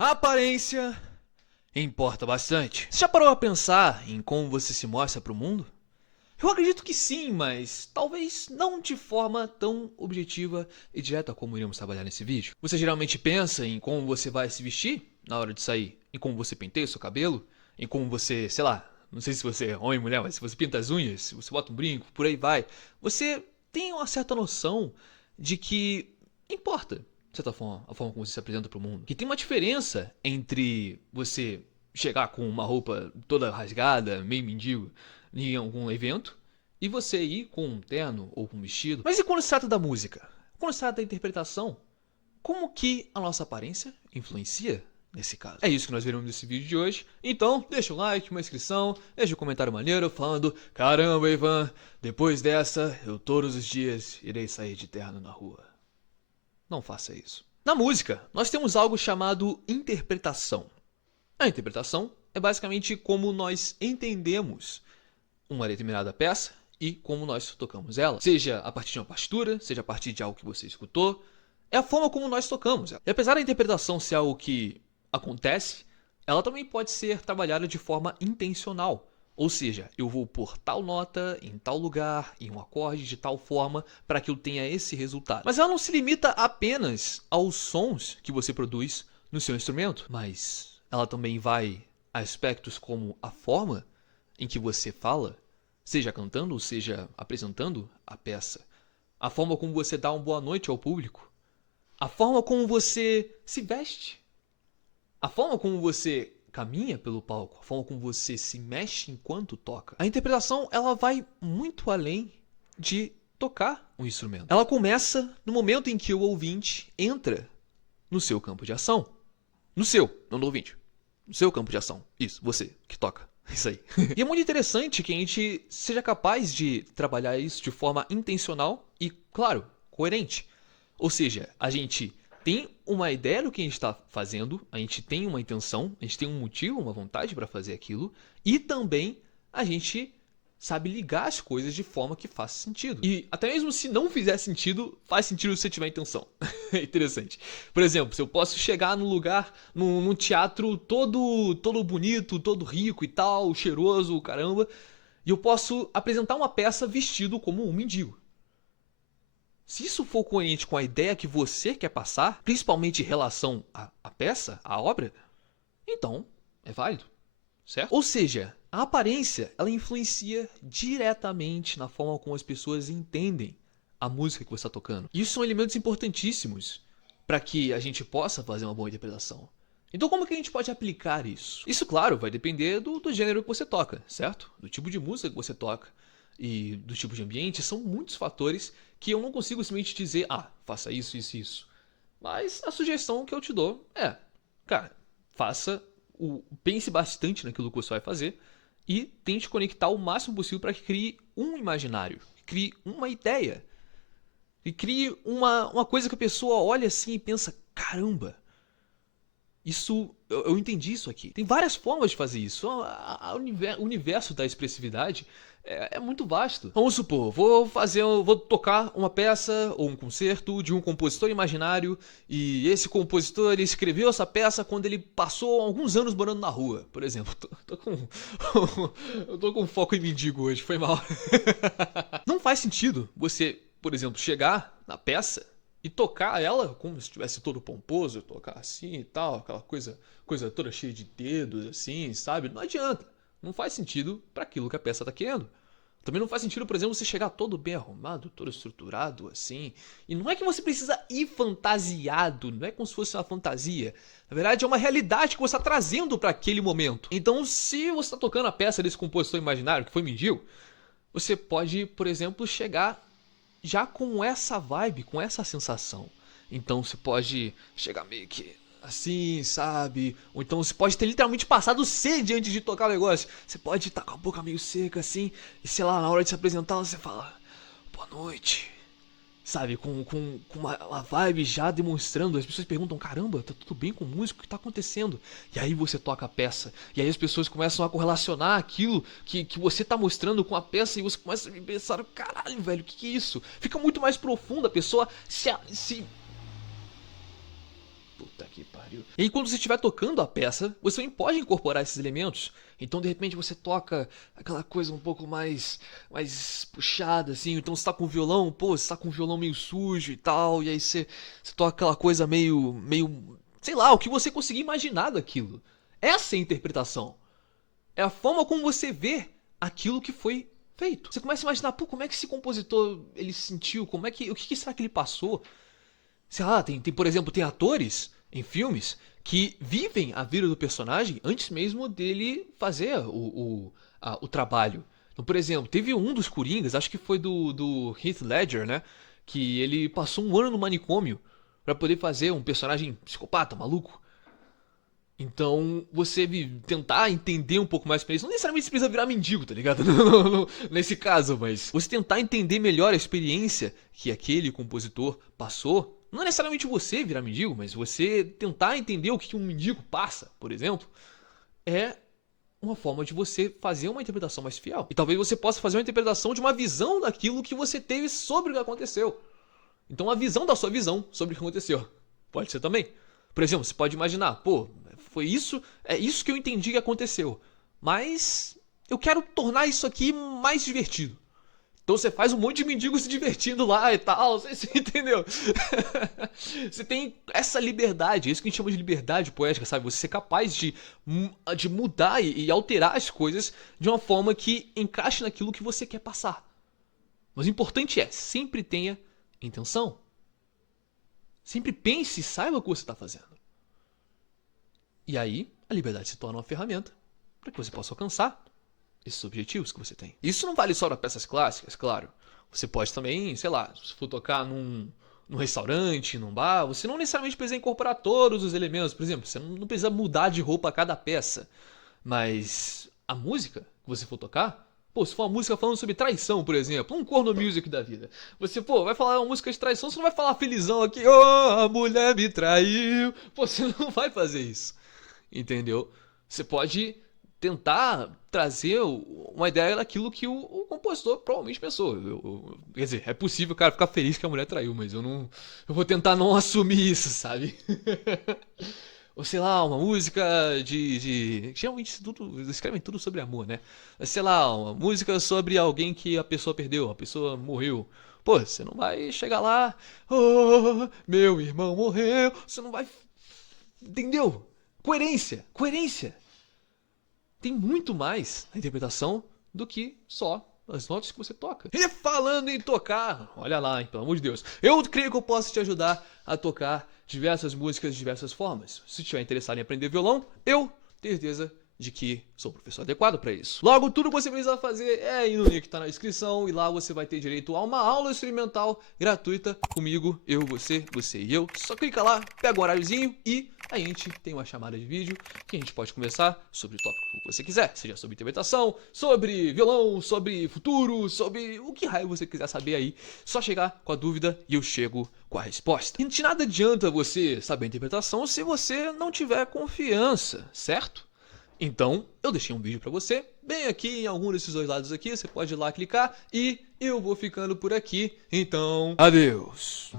A aparência importa bastante. Você já parou a pensar em como você se mostra para o mundo? Eu acredito que sim, mas talvez não de forma tão objetiva e direta como iremos trabalhar nesse vídeo. Você geralmente pensa em como você vai se vestir na hora de sair, em como você penteia o seu cabelo, em como você, sei lá, não sei se você é homem ou mulher, mas se você pinta as unhas, se você bota um brinco, por aí vai. Você tem uma certa noção de que importa, de certa forma, a forma como você se apresenta para o mundo. Que tem uma diferença entre você chegar com uma roupa toda rasgada, meio mendigo, em algum evento, e você ir com um terno ou com um vestido. Mas e quando se trata da música? Quando se trata da interpretação? Como que a nossa aparência influencia nesse caso? É isso que nós veremos nesse vídeo de hoje. Então, deixa um like, uma inscrição, deixa um comentário maneiro falando: caramba, Ivan, depois dessa, eu todos os dias irei sair de terno na rua. Não faça isso. Na música, nós temos algo chamado interpretação. A interpretação é basicamente como nós entendemos uma determinada peça e como nós tocamos ela. Seja a partir de uma partitura, seja a partir de algo que você escutou, é a forma como nós tocamos ela. E apesar da interpretação ser algo que acontece, ela também pode ser trabalhada de forma intencional. Ou seja, eu vou pôr tal nota em tal lugar, em um acorde de tal forma, para que eu tenha esse resultado. Mas ela não se limita apenas aos sons que você produz no seu instrumento, mas ela também vai a aspectos como a forma em que você fala, seja cantando ou seja apresentando a peça, a forma como você dá uma boa noite ao público, a forma como você se veste, a forma como você caminha pelo palco, a forma como você se mexe enquanto toca. A interpretação ela vai muito além de tocar um instrumento. Ela começa no momento em que o ouvinte entra no seu campo de ação. No seu, não no ouvinte. No seu campo de ação. Isso, você que toca. Isso aí. E é muito interessante que a gente seja capaz de trabalhar isso de forma intencional e, claro, coerente. Ou seja, a gente tem uma ideia do que a gente está fazendo, a gente tem uma intenção, a gente tem um motivo, uma vontade para fazer aquilo, e também a gente sabe ligar as coisas de forma que faça sentido. E até mesmo se não fizer sentido, faz sentido se você tiver intenção. É interessante. Por exemplo, se eu posso chegar num lugar, num teatro todo bonito, todo rico e tal, cheiroso, caramba, e eu posso apresentar uma peça vestido como um mendigo. Se isso for coerente com a ideia que você quer passar, principalmente em relação à peça, à obra, então é válido, certo? Ou seja, a aparência ela influencia diretamente na forma como as pessoas entendem a música que você está tocando. E isso são elementos importantíssimos para que a gente possa fazer uma boa interpretação. Então como que a gente pode aplicar isso? Isso, claro, vai depender do gênero que você toca, certo? Do tipo de música que você toca e do tipo de ambiente. São muitos fatores que eu não consigo simplesmente dizer, faça isso, isso e isso. Mas a sugestão que eu te dou é, cara, pense bastante naquilo que você vai fazer e tente conectar o máximo possível para que crie um imaginário, crie uma ideia e crie uma coisa que a pessoa olha assim e pensa, caramba, eu entendi isso aqui. Tem várias formas de fazer isso. O universo da expressividade é muito vasto. Vamos supor, vou tocar uma peça ou um concerto de um compositor imaginário e esse compositor ele escreveu essa peça quando ele passou alguns anos morando na rua, por exemplo. Eu tô com foco em mendigo hoje, foi mal. Não faz sentido você, por exemplo, chegar na peça e tocar ela como se estivesse todo pomposo, tocar assim e tal, aquela coisa toda cheia de dedos, assim, sabe? Não adianta. Não faz sentido para aquilo que a peça tá querendo. Também não faz sentido, por exemplo, você chegar todo bem arrumado, todo estruturado, assim. E não é que você precisa ir fantasiado, não é como se fosse uma fantasia. Na verdade, é uma realidade que você está trazendo para aquele momento. Então, se você está tocando a peça desse compositor imaginário, que foi Mendigo, você pode, por exemplo, chegar já com essa vibe, com essa sensação. Então você pode chegar meio que assim, sabe? Ou então você pode ter literalmente passado sede antes de tocar o negócio. Você pode estar com a boca meio seca assim, e sei lá, na hora de se apresentar você fala boa noite. Sabe, com uma vibe já demonstrando, as pessoas perguntam, caramba, tá tudo bem com o músico? O que tá acontecendo? E aí você toca a peça, e aí as pessoas começam a correlacionar aquilo que você tá mostrando com a peça, e você começa a pensar, caralho, velho, o que é isso? Fica muito mais profundo, a pessoa se... Puta que pariu. cenário. E aí quando você estiver tocando a peça, você também pode incorporar esses elementos. Então de repente você toca aquela coisa um pouco mais puxada assim, então você tá com o violão, pô, você tá com o violão meio sujo e tal, e aí você toca aquela coisa meio, sei lá, o que você conseguir imaginar daquilo. Essa é a interpretação. É a forma como você vê aquilo que foi feito. Você começa a imaginar, pô, como é que esse compositor ele se sentiu, o que será que ele passou? Sei lá, por exemplo, tem atores em filmes que vivem a vida do personagem antes mesmo dele fazer o trabalho. Então, por exemplo, teve um dos Coringas, acho que foi do Heath Ledger, né? Que ele passou um ano no manicômio pra poder fazer um personagem psicopata, maluco. Então, você tentar entender um pouco mais pra isso, não necessariamente você precisa virar mendigo, tá ligado? Nesse caso, mas você tentar entender melhor a experiência que aquele compositor passou, não é necessariamente você virar mendigo, mas você tentar entender o que um mendigo passa, por exemplo, é uma forma de você fazer uma interpretação mais fiel. E talvez você possa fazer uma interpretação de uma visão daquilo que você teve sobre o que aconteceu. Então, a visão da sua visão sobre o que aconteceu. Pode ser também. Por exemplo, você pode imaginar, pô, foi isso, é isso que eu entendi que aconteceu. Mas eu quero tornar isso aqui mais divertido. Então você faz um monte de mendigos se divertindo lá e tal, você entendeu? Você tem essa liberdade, é isso que a gente chama de liberdade poética, sabe? Você ser capaz de mudar e alterar as coisas de uma forma que encaixe naquilo que você quer passar. Mas o importante é, sempre tenha intenção. Sempre pense e saiba o que você está fazendo. E aí, a liberdade se torna uma ferramenta para que você possa alcançar esses objetivos que você tem. Isso não vale só para peças clássicas, claro. Você pode também, sei lá, se for tocar num restaurante, num bar, você não necessariamente precisa incorporar todos os elementos. Por exemplo, você não precisa mudar de roupa a cada peça. Mas a música que você for tocar, pô, se for uma música falando sobre traição, por exemplo, um corno music da vida. Você, pô, vai falar uma música de traição, você não vai falar felizão aqui, oh, a mulher me traiu. Pô, você não vai fazer isso. Entendeu? Você pode tentar trazer uma ideia daquilo que o compositor provavelmente pensou. Quer dizer, é possível o cara ficar feliz que a mulher traiu, mas eu vou tentar não assumir isso, sabe? Ou sei lá, uma música geralmente eles escrevem tudo sobre amor, né? Sei lá, uma música sobre alguém que a pessoa perdeu, a pessoa morreu. Pô, você não vai chegar lá, oh, meu irmão morreu. Você não vai. Entendeu? Coerência. Tem muito mais na interpretação do que só as notas que você toca. E falando em tocar, olha lá, hein, pelo amor de Deus. Eu creio que eu posso te ajudar a tocar diversas músicas de diversas formas. Se estiver interessado em aprender violão, eu tenho certeza de que sou o professor adequado para isso. Logo, tudo que você precisa fazer é ir no link que está na descrição e lá você vai ter direito a uma aula experimental gratuita comigo, você e eu. Só clica lá, pega um horáriozinho e a gente tem uma chamada de vídeo que a gente pode conversar sobre o tópico que você quiser, seja sobre interpretação, sobre violão, sobre futuro, sobre o que raio você quiser saber aí. Só chegar com a dúvida e eu chego com a resposta. E de nada adianta você saber a interpretação se você não tiver confiança, certo? Então, eu deixei um vídeo pra você, bem aqui em algum desses dois lados aqui, você pode ir lá clicar e eu vou ficando por aqui. Então, adeus!